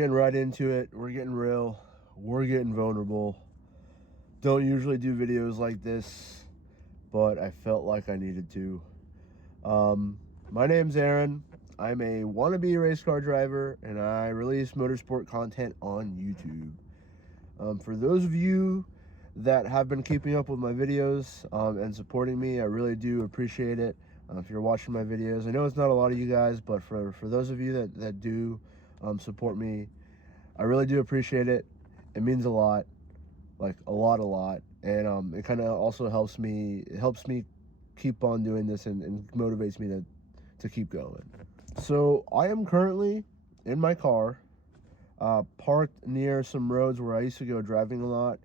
getting right into it. We're getting real. We're getting vulnerable. Don't usually do videos like this, but I felt like I needed to. My name's Aaron. I'm a wannabe race car driver, and I release motorsport content on YouTube. For those of you that have been keeping up with my videos and supporting me, I really do appreciate it. If you're watching my videos, I know it's not a lot of you guys, but for those of you that do support me, I really do appreciate it. It means a lot, like a lot, and it kind of also helps me. It helps me keep on doing this and motivates me to keep going. So I am currently in my car, parked near some roads where I used to go driving a lot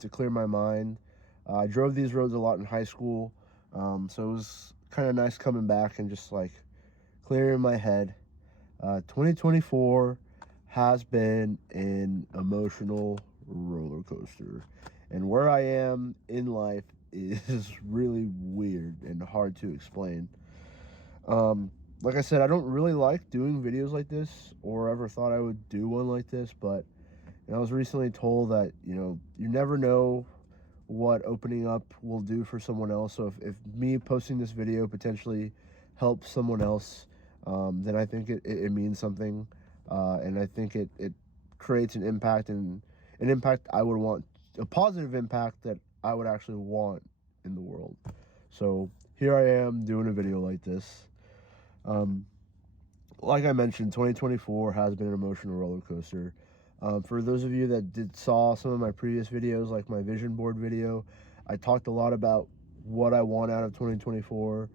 to clear my mind. I drove these roads a lot in high school, so it was kind of nice coming back and just like clearing my head. 2024 has been an emotional roller coaster, and where I am in life is really weird and hard to explain. Like I said, I don't really like doing videos like this, or ever thought I would do one like this, but I was recently told that, you never know what opening up will do for someone else. So if me posting this video potentially helps someone else, then I think it means something, and I think it creates an impact, and an impact I would want, a positive impact that I would actually want in the world. So here I am doing a video like this. Like I mentioned, 2024 has been an emotional roller coaster. For those of you that saw some of my previous videos, like my vision board video, I talked a lot about what I want out of 2024,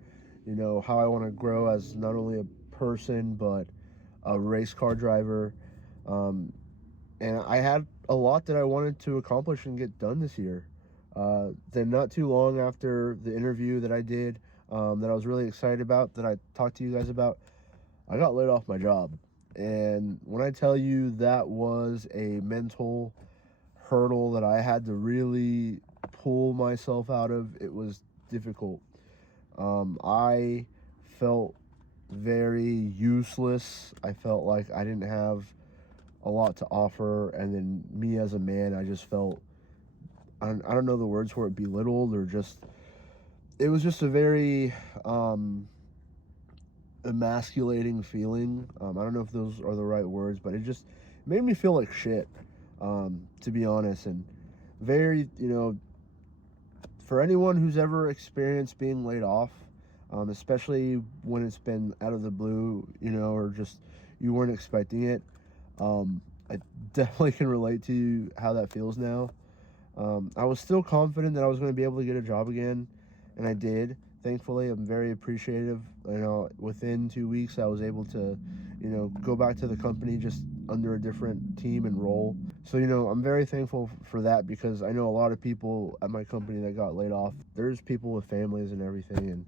how I want to grow as not only a person, but a race car driver. And I had a lot that I wanted to accomplish and get done this year. Then not too long after the interview that I did, that I was really excited about, that I talked to you guys about, I got laid off my job. And when I tell you that was a mental hurdle that I had to really pull myself out of, it was difficult. I felt very useless. I felt like I didn't have a lot to offer. And then me as a man, I just felt, I don't know the words for it, belittled, or just, it was just a very emasculating feeling. I don't know if those are the right words, but it just made me feel like shit, to be honest. And very, for anyone who's ever experienced being laid off, especially when it's been out of the blue, or just you weren't expecting it, I definitely can relate to how that feels now. I was still confident that I was going to be able to get a job again, and I did. Thankfully, I'm very appreciative. Within 2 weeks, I was able to, go back to the company just under a different team and role. So, I'm very thankful for that, because I know a lot of people at my company that got laid off. There's people with families and everything, and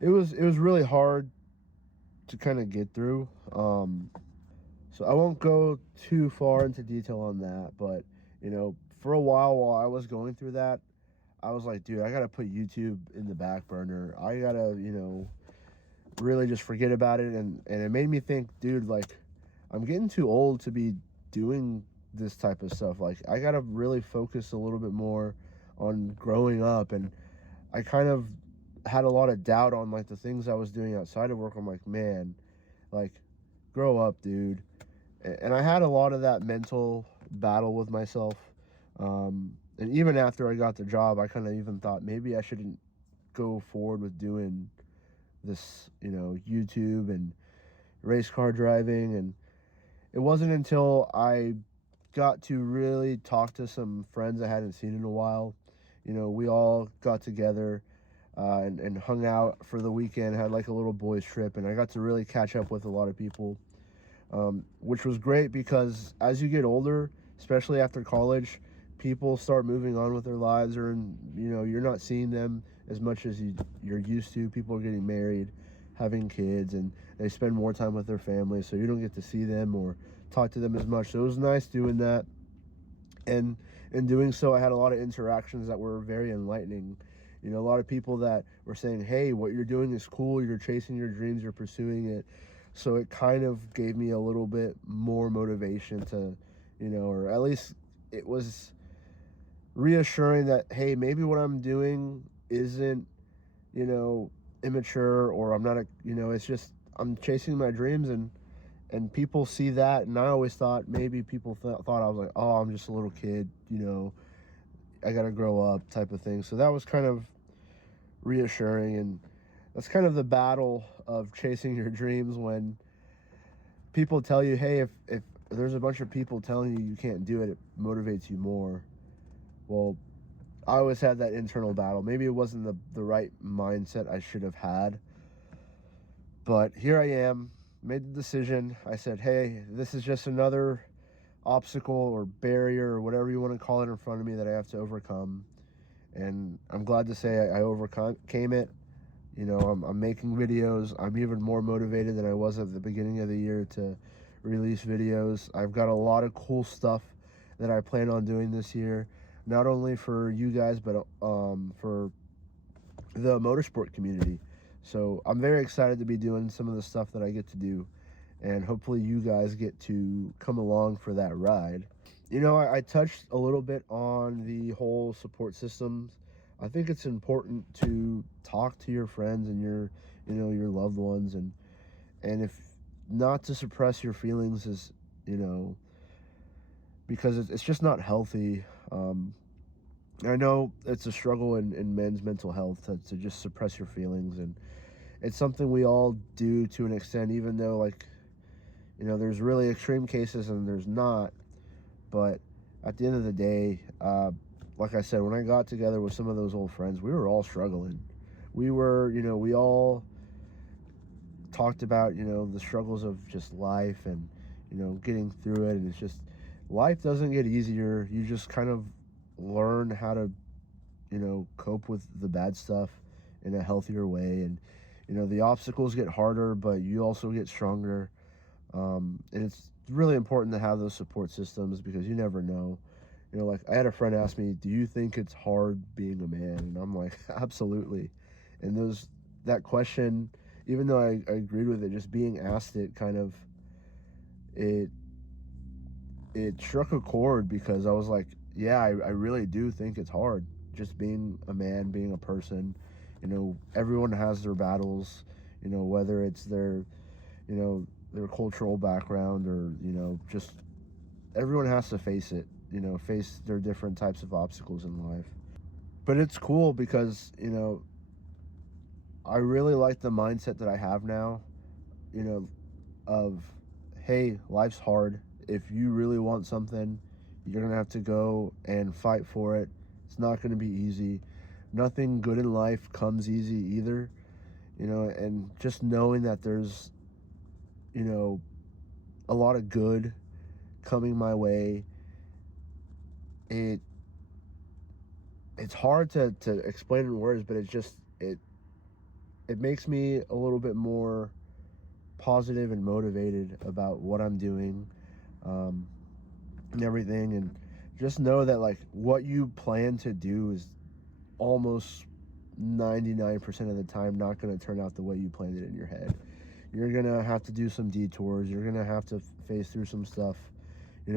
it was really hard to kind of get through. So I won't go too far into detail on that, but, for a while I was going through that, I was like, dude, I got to put YouTube in the back burner. I got to, really just forget about it. And it made me think, dude, like, I'm getting too old to be doing this type of stuff. Like, I got to really focus a little bit more on growing up. And I kind of had a lot of doubt on, like, the things I was doing outside of work. I'm like, man, like, grow up, dude. And I had a lot of that mental battle with myself. And even after I got the job, I kind of even thought maybe I shouldn't go forward with doing this, YouTube and race car driving. And it wasn't until I got to really talk to some friends I hadn't seen in a while. We all got together and hung out for the weekend, had like a little boys trip, and I got to really catch up with a lot of people, which was great, because as you get older, especially after college, people start moving on with their lives, or you're not seeing them as much as you're used to. People are getting married, having kids, and they spend more time with their families, so you don't get to see them or talk to them as much. So it was nice doing that, and in doing so, I had a lot of interactions that were very enlightening. A lot of people that were saying, hey, what you're doing is cool, you're chasing your dreams, you're pursuing it. So it kind of gave me a little bit more motivation to, or at least it was reassuring that, hey, maybe what I'm doing isn't, immature, or I'm not it's just I'm chasing my dreams, and people see that. And I always thought maybe people thought I was like, oh, I'm just a little kid, I gotta grow up type of thing. So that was kind of reassuring, and that's kind of the battle of chasing your dreams when people tell you, hey, if there's a bunch of people telling you can't do it, it motivates you more. Well, I always had that internal battle. Maybe it wasn't the right mindset I should have had, but here I am, made the decision. I said, hey, this is just another obstacle or barrier or whatever you want to call it in front of me that I have to overcome. And I'm glad to say I overcame it. I'm making videos. I'm even more motivated than I was at the beginning of the year to release videos. I've got a lot of cool stuff that I plan on doing this year, not only for you guys, but for the motorsport community. So I'm very excited to be doing some of the stuff that I get to do, and hopefully you guys get to come along for that ride. I touched a little bit on the whole support systems. I think it's important to talk to your friends and your loved ones, and if not to suppress your feelings, is because it's just not healthy. I know it's a struggle in men's mental health to just suppress your feelings, and it's something we all do to an extent, even though there's really extreme cases and there's not. But at the end of the day, like I said, when I got together with some of those old friends, we were all struggling. We were, we all talked about, the struggles of just life and, getting through it. And it's just, life doesn't get easier. You just kind of learn how to, cope with the bad stuff in a healthier way. And, the obstacles get harder, but you also get stronger. And it's really important to have those support systems, because you never know. I had a friend ask me, do you think it's hard being a man? And I'm like, absolutely. And that question, even though I agreed with it, just being asked it kind of, it struck a chord, because I was like, yeah, I really do think it's hard, just being a man, being a person. Everyone has their battles, whether it's their cultural background, or just everyone has to face it, face their different types of obstacles in life. But it's cool because I really like the mindset that I have now, of, hey, life's hard. If you really want something, you're gonna have to go and fight for it. It's not gonna be easy. Nothing good in life comes easy either, and just knowing that there's a lot of good coming my way, it's hard to explain in words, but it's just it makes me a little bit more positive and motivated about what I'm doing, and everything. And just know that what you plan to do is almost 99% of the time not going to turn out the way you planned it in your head. You're going to have to do some detours. You're going to have to face through some stuff.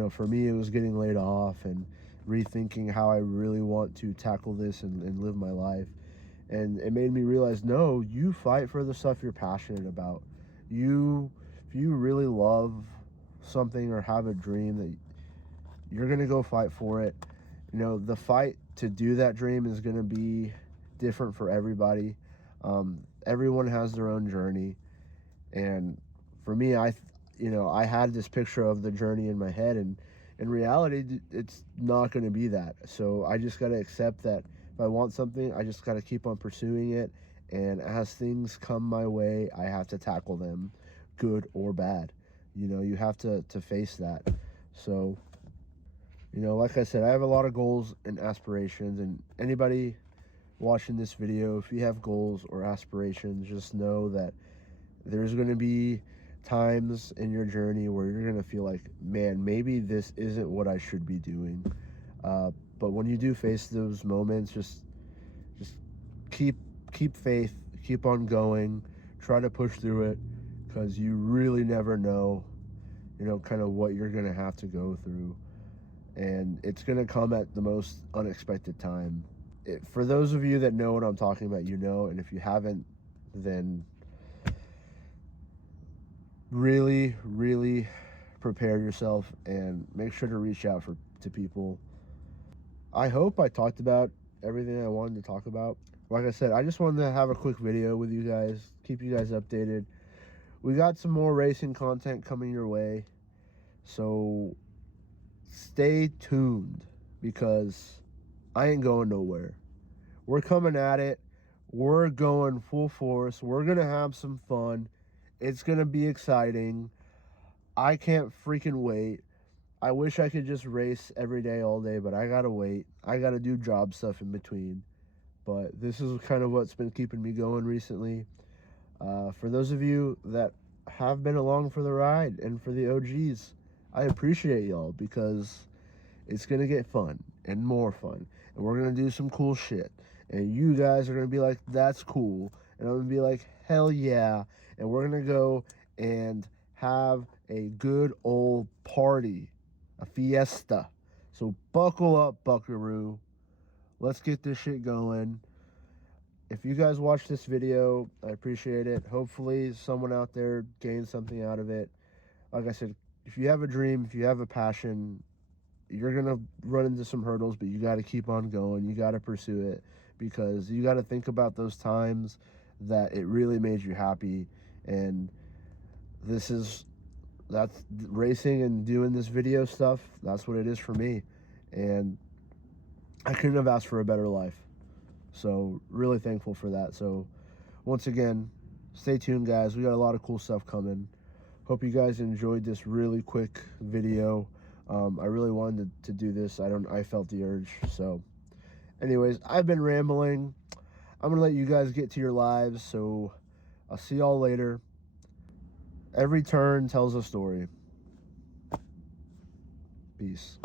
For me, it was getting laid off and rethinking how I really want to tackle this and live my life. And it made me realize, no, you fight for the stuff you're passionate about. If you really love something or have a dream, that you're going to go fight for it. The fight to do that dream is going to be different for everybody. Everyone has their own journey. And for me, I had this picture of the journey in my head, and in reality, it's not going to be that. So I just got to accept that if I want something, I just got to keep on pursuing it. And as things come my way, I have to tackle them, good or bad. You have to face that. So, like I said, I have a lot of goals and aspirations, and anybody watching this video, if you have goals or aspirations, just know that there's going to be times in your journey where you're going to feel like, man, maybe this isn't what I should be doing. But when you do face those moments, just keep faith, keep on going, try to push through it, because you really never know, you know, kind of what you're going to have to go through. And it's going to come at the most unexpected time. For those of you that know what I'm talking about, you know, and if you haven't, then really, really prepare yourself and make sure to reach out to people. I hope I talked about everything I wanted to talk about. Like I said, I just wanted to have a quick video with you guys, keep you guys updated. We got some more racing content coming your way, so stay tuned, because I ain't going nowhere. We're coming at it. We're going full force. We're going to have some fun. It's going to be exciting. I can't freaking wait. I wish I could just race every day, all day, but I got to wait. I got to do job stuff in between. But this is kind of what's been keeping me going recently. For those of you that have been along for the ride and for the OGs, I appreciate y'all, because it's going to get fun and more fun. And we're going to do some cool shit. And you guys are going to be like, that's cool. And I'm going to be like, hell yeah. And we're going to go and have a good old party, a fiesta. So buckle up, buckaroo. Let's get this shit going. If you guys watch this video, I appreciate it. Hopefully someone out there gains something out of it. Like I said, if you have a dream, if you have a passion, you're going to run into some hurdles, but you got to keep on going. You got to pursue it, because you got to think about those times that it really made you happy. And that's racing and doing this video stuff. That's what it is for me. And I couldn't have asked for a better life. So really thankful for that. So once again, stay tuned, guys. We got a lot of cool stuff coming. Hope you guys enjoyed this really quick video. I really wanted to do this. I felt the urge. So anyways, I've been rambling. I'm gonna let you guys get to your lives. So I'll see y'all later. Every turn tells a story. Peace.